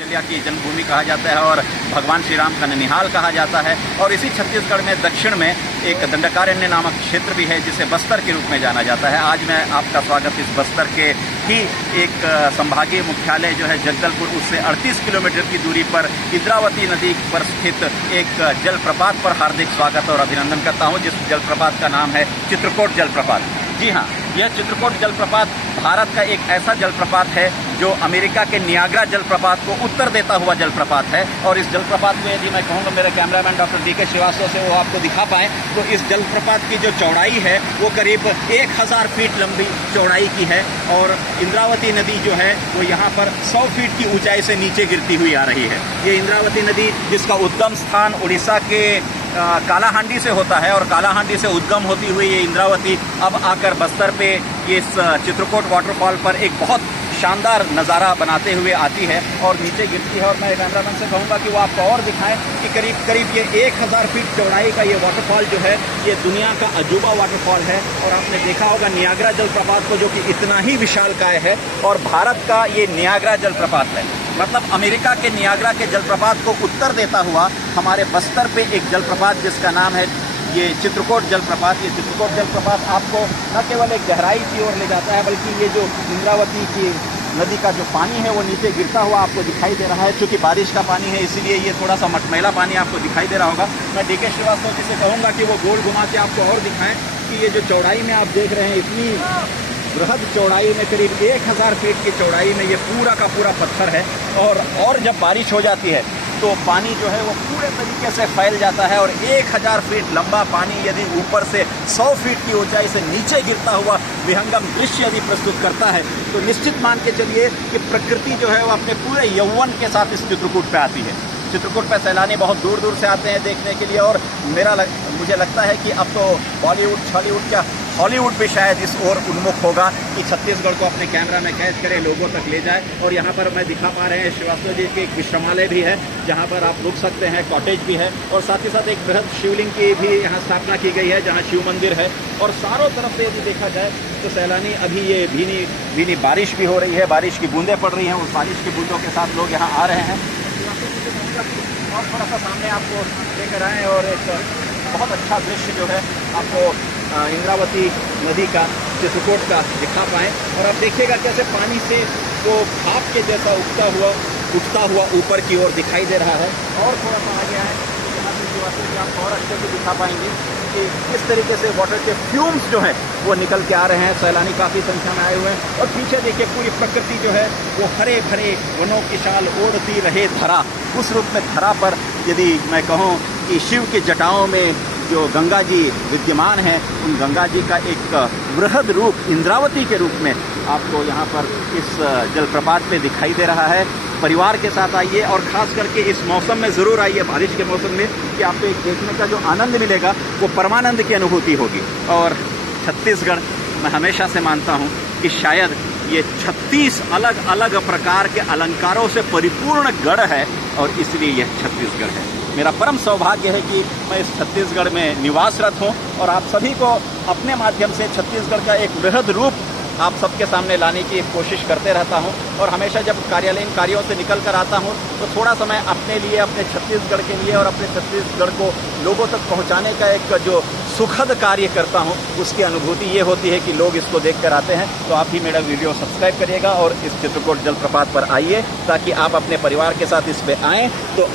कौशल्या की जन्मभूमि कहा जाता है और भगवान श्री राम का ननिहाल कहा जाता है। और इसी छत्तीसगढ़ में दक्षिण में एक दंडकारण्य नामक क्षेत्र भी है जिसे बस्तर के रूप में जाना जाता है। आज मैं आपका स्वागत इस बस्तर के ही एक संभागीय मुख्यालय जो है जगदलपुर, उससे 38 किलोमीटर की दूरी पर इंद्रावती नदी पर स्थित एक जलप्रपात पर हार्दिक स्वागत और अभिनंदन करता हूं, जिस जलप्रपात का नाम है चित्रकोट जलप्रपात। जी हाँ, यह चित्रकोट जलप्रपात भारत का एक ऐसा जलप्रपात है जो अमेरिका के नियाग्रा जलप्रपात को उत्तर देता हुआ जलप्रपात है। और इस जलप्रपात में यदि मैं कहूँगा मेरे कैमरामैन डॉक्टर DK श्रीवास्तव से वो आपको दिखा पाएँ तो इस जलप्रपात की जो चौड़ाई है वो करीब 1000 फीट लंबी चौड़ाई की है। और इंद्रावती नदी जो है वो यहाँ पर 100 फीट की ऊंचाई से नीचे गिरती हुई आ रही है। ये इंद्रावती नदी जिसका उद्गम स्थान उड़ीसा के कालाहांडी से होता है और कालाहांडी से उद्गम होती हुई ये इंद्रावती अब आकर बस्तर पे इस चित्रकोट वाटरफॉल पर एक बहुत शानदार नज़ारा बनाते हुए आती है और नीचे गिरती है। और मैं कैमरामैन से कहूँगा कि वो आपको और दिखाएं कि करीब करीब ये 1000 फीट चौड़ाई का ये वाटरफॉल जो है ये दुनिया का अजूबा वाटरफॉल है। और आपने देखा होगा नियाग्रा जलप्रपात को, जो कि इतना ही विशालकाय है, और भारत का ये नियाग्रा जलप्रपात है। मतलब अमेरिका के नियाग्रा के जलप्रपात को उत्तर देता हुआ हमारे बस्तर पे एक जलप्रपात जिसका नाम है ये चित्रकोट जलप्रपात। ये चित्रकोट जलप्रपात आपको न केवल एक गहराई की ओर ले जाता है बल्कि ये जो इंद्रावती की नदी का जो पानी है वो नीचे गिरता हुआ आपको दिखाई दे रहा है। चूँकि बारिश का पानी है इसीलिए ये थोड़ा सा मटमैला पानी आपको दिखाई दे रहा होगा। मैं DK श्रीवास्तव जी से कहूँगा कि वो गोल घुमा के आपको और दिखाएं कि ये जो चौड़ाई में आप देख रहे हैं, इतनी बृहद चौड़ाई में, करीब 1000 फीट की चौड़ाई में ये पूरा का पूरा पत्थर है। और जब बारिश हो जाती है तो पानी जो है वो पूरे तरीके से फैल जाता है और 1000 फीट लंबा पानी यदि ऊपर से 100 फीट की ऊंचाई से नीचे गिरता हुआ विहंगम दृश्य यदि प्रस्तुत करता है तो निश्चित मान के चलिए कि प्रकृति जो है वो अपने पूरे यौवन के साथ इस चित्रकूट पे आती है। चित्रकूट पे सैलानी बहुत दूर दूर से आते हैं देखने के लिए। और मुझे लगता है कि अब तो बॉलीवुड, हॉलीवुड, क्या हॉलीवुड भी शायद इस ओर उन्मुख होगा कि छत्तीसगढ़ को अपने कैमरा में कैद करे, लोगों तक ले जाए। और यहाँ पर मैं दिखा पा रहे हैं श्रीवास्तव जी की एक विश्रामालय भी है जहाँ पर आप रुक सकते हैं, कॉटेज भी है। और साथ ही साथ एक बृहद शिवलिंग की भी यहाँ स्थापना की गई है जहाँ शिव मंदिर है। और चारों तरफ से यदि देखा जाए तो सैलानी, अभी ये भीनी बारिश भी हो रही है, बारिश की बूंदें पड़ रही हैं, उस बारिश की बूंदों के साथ लोग यहाँ आ रहे हैं। और थोड़ा सा सामने आपको लेकर आएँ और एक बहुत अच्छा दृश्य जो है आपको इंद्रावती नदी का, चित्रकोट का दिखा पाएँ। और आप देखिएगा कैसे पानी से वो भाप के जैसा उठता हुआ ऊपर की ओर दिखाई दे रहा है। और थोड़ा सा आगे आए तो यहाँ से जो आप और अच्छे से दिखा पाएंगे कि किस तरीके से वाटर के फ्यूम्स जो है वो निकल के आ रहे हैं। सैलानी काफ़ी संख्या में आए हुए हैं। और पीछे देखिए पूरी प्रकृति जो है वो हरे भरे वनों की शाल ओढ़ती रहे धरा। उस रूप में धरा पर यदि मैं कहूँ कि शिव की जटाओं में जो गंगा जी विद्यमान हैं, उन गंगा जी का एक वृहद रूप इंद्रावती के रूप में आपको यहाँ पर इस जलप्रपात पे दिखाई दे रहा है। परिवार के साथ आइए और ख़ास करके इस मौसम में ज़रूर आइए, बारिश के मौसम में, कि आपको एक देखने का जो आनंद मिलेगा वो परमानंद की अनुभूति होगी। और छत्तीसगढ़, मैं हमेशा से मानता हूँ कि शायद ये 36 अलग अलग प्रकार के अलंकारों से परिपूर्ण गढ़ है और इसलिए यह छत्तीसगढ़ है। मेरा परम सौभाग्य है कि मैं इस छत्तीसगढ़ में निवासरत हूँ और आप सभी को अपने माध्यम से छत्तीसगढ़ का एक वृहद रूप आप सबके सामने लाने की कोशिश करते रहता हूं। और हमेशा जब कार्यालयीन कार्यों से निकल कर आता हूं तो थोड़ा समय अपने लिए, अपने छत्तीसगढ़ के लिए और अपने छत्तीसगढ़ को लोगों तक पहुंचाने का एक जो सुखद कार्य करता हूं, उसकी अनुभूति ये होती है कि लोग इसको देख कर आते हैं। तो आप भी मेरा वीडियो सब्सक्राइब करिएगा और इस चित्रकोट जलप्रपात पर आइए ताकि आप अपने परिवार के साथ इस पर आएँ तो